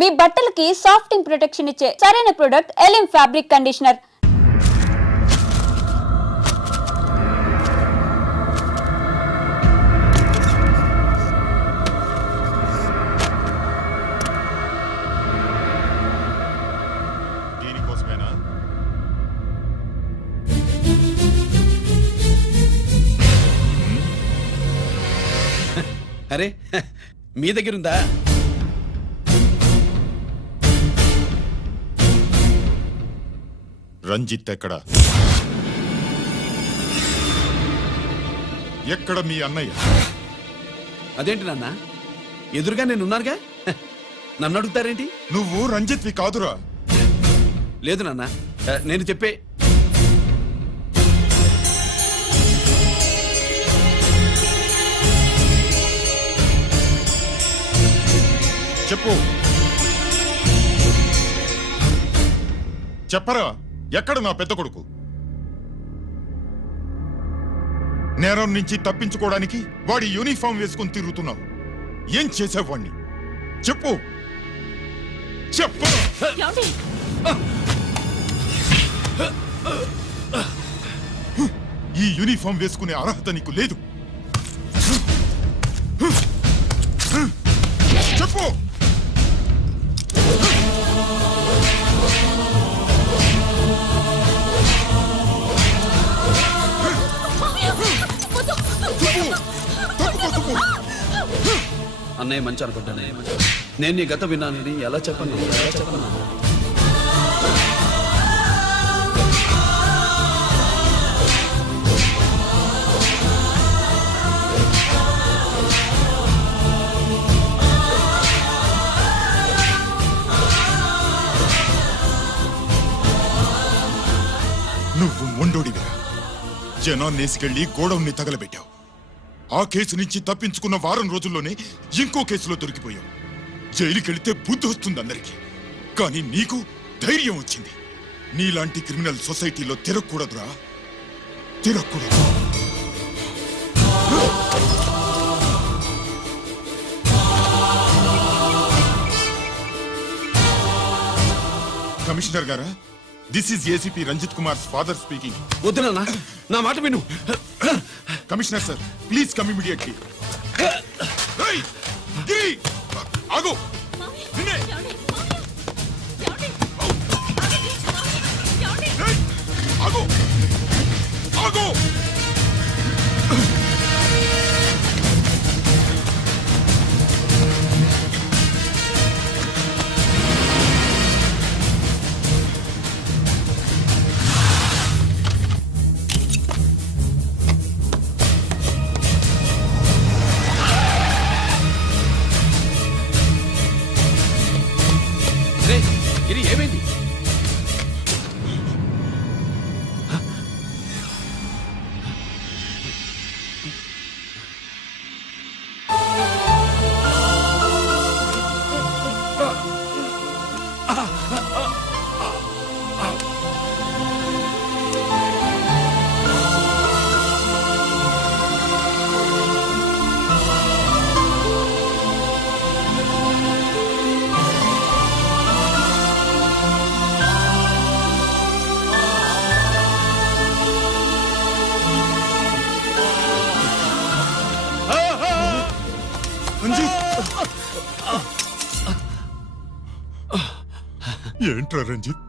మీ బట్టలకి సాఫ్టింగ్ ప్రొటెక్షన్ ఇచ్చే సరైన ప్రొడక్ట్ ఎలిమ్ ఫ్యాబ్రిక్ కండిషనర్. దీనికోసమేనా? అరే మీ దగ్గరుందా? రంజిత్ ఎక్కడ? ఎక్కడ మీ అన్నయ్య? అదేంటి నాన్న, ఎదురుగా నేనున్నానుగా, నన్ను అడుగుతారేంటి? నువ్వు రంజిత్వి కాదురా. లేదు నాన్న, నేను చెప్పే. చెప్పు, చెప్పరా, ఎక్కడ నా పెద్ద కొడుకు? నేరం నుంచి తప్పించుకోవడానికి వాడి యూనిఫామ్ వేసుకుని తిరుగుతున్నావు. ఏం చేసావు వాణ్ణి? చెప్పు, చెప్పు. ఈ యూనిఫామ్ వేసుకునే అర్హత నీకు లేదు. చెప్పు. అన్నయ్య మంచి అనుకుంటానే, నేను నీ గత విన్నానని ఎలా చెప్పను? నువ్వు మొండోడివిరా. జనాన్నేసుకెళ్లి గోడౌన్ని తగలబెట్టావు. ఆ కేసు నుంచి తప్పించుకున్న వారం రోజుల్లోనే ఇంకో కేసులో దొరికిపోయావు. జైలుకెళ్తే బుద్ధి వస్తుంది అందరికీ, కానీ నీకు ధైర్యం వచ్చింది. నీలాంటి క్రిమినల్ సొసైటీలో తిరగకూడదురా, తిరగకూడదు. కమిషనర్ గారా, this is ACP Ranjith Kumar father speaking. వద్దు నాన్న, నా మాట విను. Commissioner sir, please come immediately. ఆగు. ఆగు, ఆగు. ఇది ఏమైంది? ఏంట్రా రంజిత్,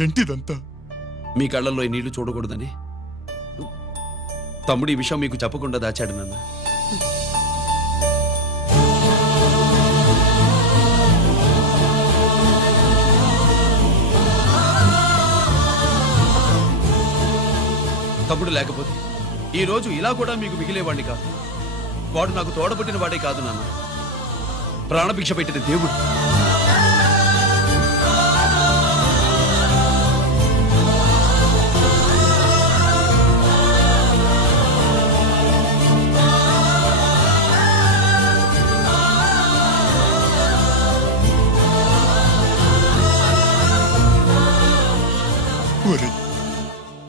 ఏంటిదంతా? మీ కళ్ళల్లో ఈ నీళ్లు చూడకూడదని తమ్ముడు ఈ విషయం మీకు చెప్పకుండా దాచాడు నాన్న. తమ్ముడు లేకపోతే ఈ రోజు ఇలా కూడా మీకు మిగిలేవాడిని కాదు. వాడు నాకు తోడబుట్టిన వాడే కాదు నాన్న, ప్రాణభిక్ష పెట్టిన దేవుడు.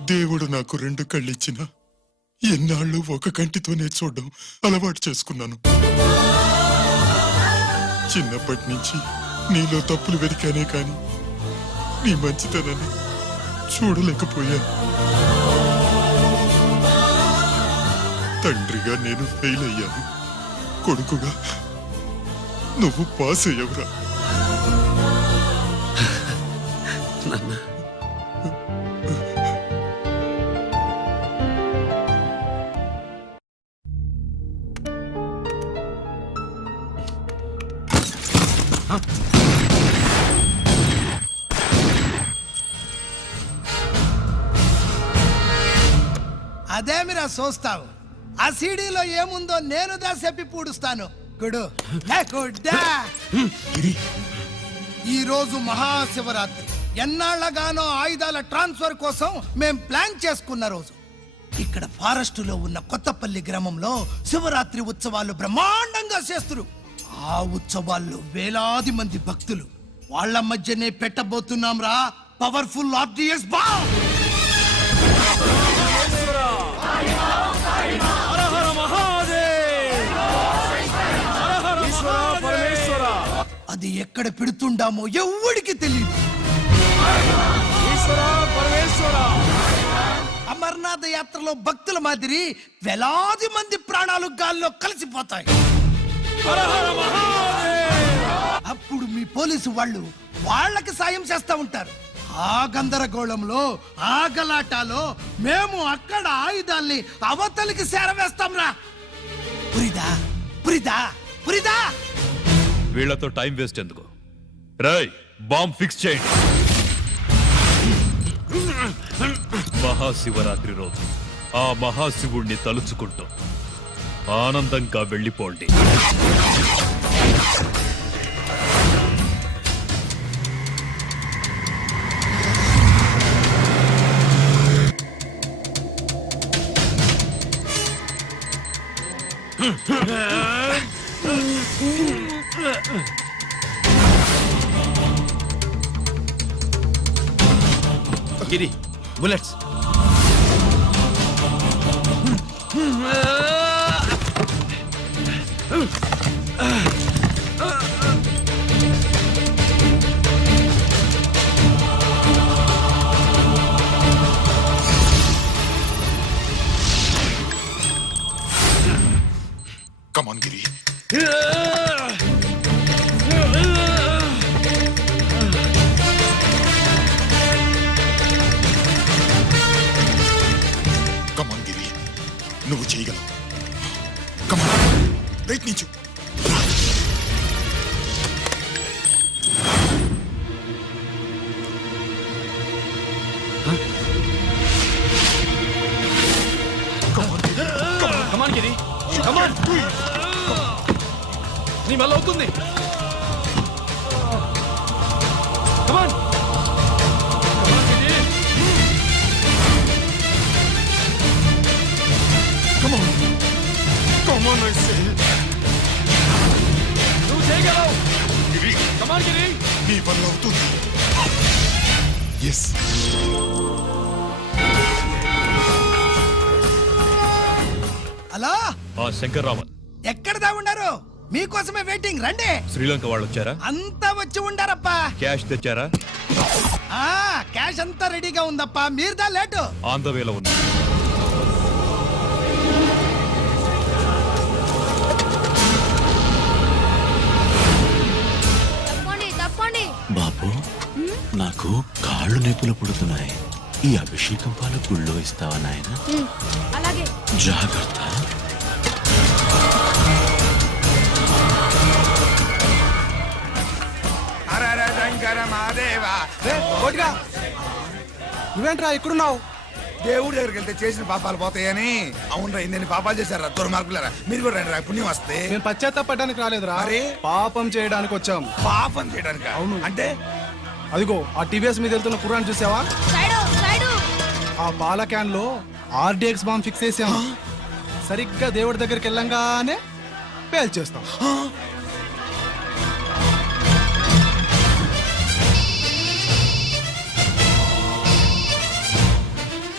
దేవుడు నాకు 2 కళ్ళిచ్చినా ఎన్నాళ్ళు ఒక కంటితోనే చూడడం అలవాటు చేసుకున్నాను. చిన్నప్పటి నుంచి నీలో తప్పులు వెతికానే కానీ నీ మంచితనాన్ని చూడలేకపోయాను. తండ్రిగా నేను ఫెయిల్ అయ్యాను, కొడుకుగా నువ్వు పాస్ అయ్యవురా. నాన్న అదేమిరా చూస్తావు? ఆ సీడీలో ఏముందో నేను దా చెప్పి పూడుస్తాను. గుడు గుడ్డా. ఈ రోజు మహాశివరాత్రి. ఎన్నాళ్లగానో ఆయుధాల ట్రాన్స్ఫర్ కోసం మేం ప్లాన్ చేసుకున్న రోజు. ఇక్కడ ఫారెస్ట్ లో ఉన్న కొత్తపల్లి గ్రామంలో శివరాత్రి ఉత్సవాలు బ్రహ్మాండంగా చేస్తురు. ఆ ఉత్సవాల్లో వేలాది మంది భక్తులు. వాళ్ళ మధ్యనే పెట్టబోతున్నాం రా పవర్ఫుల్ ఆర్డిఎస్ బాంబ్. అది ఎక్కడ పెడుతుండామో ఎవ్వడికి తెలియదు. అమర్నాథ్ యాత్రలో భక్తుల మాదిరి వేలాది మంది ప్రాణాలు గాల్లో కలిసిపోతాయి. అప్పుడు మీ పోలీసు వాళ్ళు వాళ్ళకి సాయం చేస్తా ఉంటారు. ఆ గందరగోళంలో ఆ గలాటాలో మేము అక్కడ ఆయుధాల్ని అవతలికి చేరవేస్తాం రా. పురిదా పురిదా పురిదా. వీళ్లతో టైం వేస్ట్ ఎందుకు? రాయ్, బాంబ్ ఫిక్స్ చేయండి. మహాశివరాత్రి రోజు ఆ మహాశివుణ్ణి తలుచుకుంటూ ఆనందంగా వెళ్ళిపోండి. గిరి, బుల్లెట్స్. కమాన్ గిరి. కమాన్ గిరి, నువ్వు చేయగలవు. కమాన్, ప్రయత్నించు. కమాన్ గిరి, కమాన్. నీ వల్ల అవుతుంది. Come on. Come on I. Say చేయగలవు. గిరి, కమాన్ గిరి. నీ వల్ల అవుతుంది. ఎస్. హలో, ఆ శంకర్రామన్ ఎక్కడ దా ఉన్నారు? మీకోసమే వెయిటింగ్. రండి. శ్రీలంక వాళ్ళు వచ్చారా? అంతా వచ్చి ఉండారప్పా. క్యాష్ తెచ్చారా? ఆ క్యాష్ అంతా రెడీగా ఉందప్పా. మీరుదా లేటు. ఆన్ ద వేలో ఉంది. బాబు, నాకు కాళ్ళు నొప్పులు పుడుతున్నాయి. ఈ అభిషేకం పాలు గుళ్ళో ఇస్తావా నాయన? అలాగే. జాగ్రత్త. నువ్వేంట్రా ఇక్కడున్నావు? దేవుడి దగ్గరికి వెళ్తే చేసిన పాపాలు పోతాయని. అవునరా, ఇన్ని పాపాలు చేశారా దుర్మార్గులారా. మీరు కూడా రండి రా, పుణ్యం వస్తే. మేము పశ్చాత్తాపడడానికి రాలేదురా, మరి? పాపం చేయడానికి వచ్చాం. పాపం చేయడానికి? అవును. అంటే అదిగో ఆ టీవీఎస్ మీద వెళ్తున్న కుర్రాన్ని చూసావా? ఆ పాల క్యాన్ లో ఆర్డిఎక్స్ బాంబ్ ఫిక్స్ చేసాం. సరిగ్గా దేవుడి దగ్గరికి వెళ్ళంగానే పేల్చేస్తాం.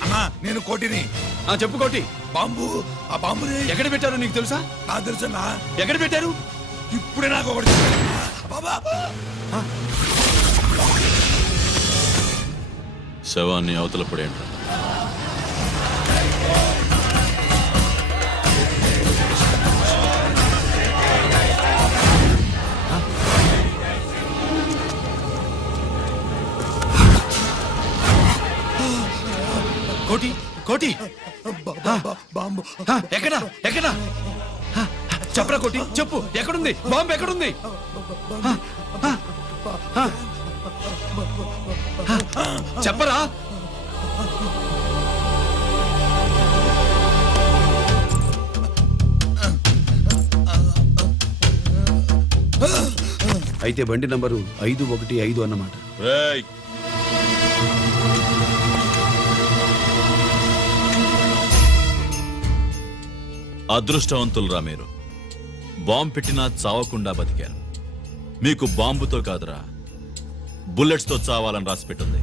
అన్నా, నేను కోటిని. చెప్పు కోటి. బాంబు, ఆ బాంబుని ఎక్కడ పెట్టారు నీకు తెలుసా? నాకు తెలుసన్నా. ఎక్కడ పెట్టారు? ఇప్పుడే నాకు ఒకటి చెప్పాడు. శవాన్ని అవతల పడేయండి. కోటి కోటి బాంబు ఎక్కడ ఎక్కడ చెప్పరా కోటి చెప్పు ఎక్కడుంది బాంబు ఎక్కడుంది చెప్పరా అయితే బండి నంబరు 515 అన్నమాట. రేయ్, అదృష్టవంతులరా మీరు. బాంబు పెట్టినా చావకుండా బతికారు. మీకు బాంబుతో కాదురా, బుల్లెట్స్తో చావాలని రాసి పెట్టింది.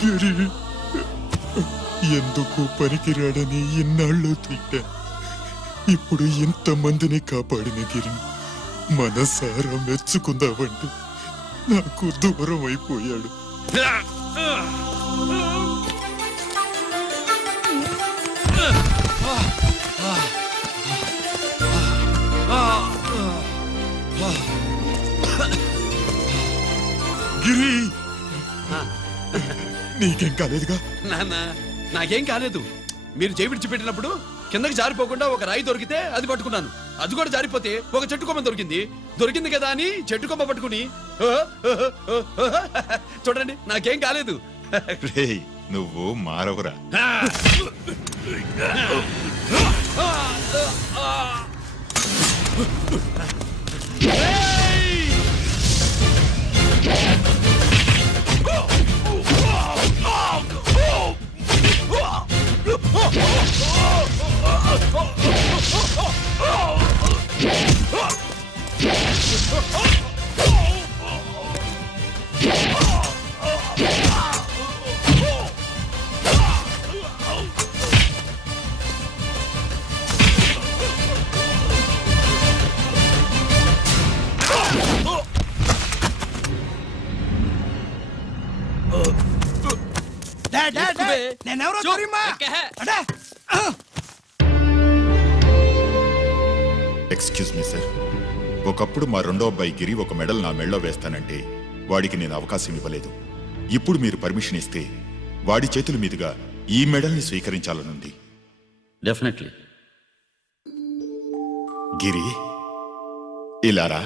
గిరి ఎందుకు పనికిరాడని ఇన్నాళ్ళు తిట్టా. ఇప్పుడు ఇంతమందిని కాపాడిన గిరి మనసారా మెచ్చుకుందామంటే నాకు దూరం అయిపోయాడు. గిరి నీకేం కాలేదుగా? నాన్న నాకేం కాలేదు. మీరు చేయి విడిచిపెట్టినప్పుడు కిందకి జారిపోకుండా ఒక రాయి దొరికితే అది పట్టుకున్నాను. అది కూడా జారిపోతే ఒక చెట్టు కొమ్మ దొరికింది కదా అని చెట్టు కొమ్మ పట్టుకుని చూడండి నాకేం కాలేదు. రేయ్ నువ్వు మారవురా. నేనెవరో తెలియమా? అడే! ఎక్స్క్యూజ్ మీ సార్, ఒకప్పుడు మా రెండో అబ్బాయి గిరి ఒక మెడల్ నా మెడలో వేస్తానంటే వాడికి నేను అవకాశం ఇవ్వలేదు. ఇప్పుడు మీరు పర్మిషన్ ఇస్తే వాడి చేతుల మీదుగా ఈ మెడల్ని స్వీకరించాలనుంది. డెఫినెట్లీ. గిరి ఇలారా.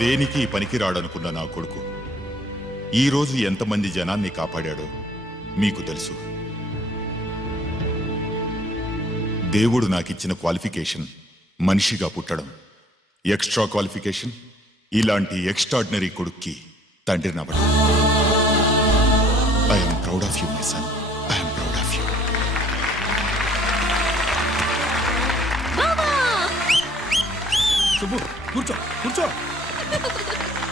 దేనికి పనికిరాడనుకున్న నా కొడుకు ఈరోజు ఎంతమంది జనాన్ని కాపాడాడో మీకు తెలుసు. దేవుడు నాకిచ్చిన క్వాలిఫికేషన్ మనిషిగా పుట్టడం, ఎక్స్ట్రా క్వాలిఫికేషన్ ఇలాంటి ఎక్స్ట్రాడినరీ కొడుక్కి తండ్రిని అవ్వడం. I'm proud of you my son, I'm proud of you. Subbu కూర్చో కూర్చో.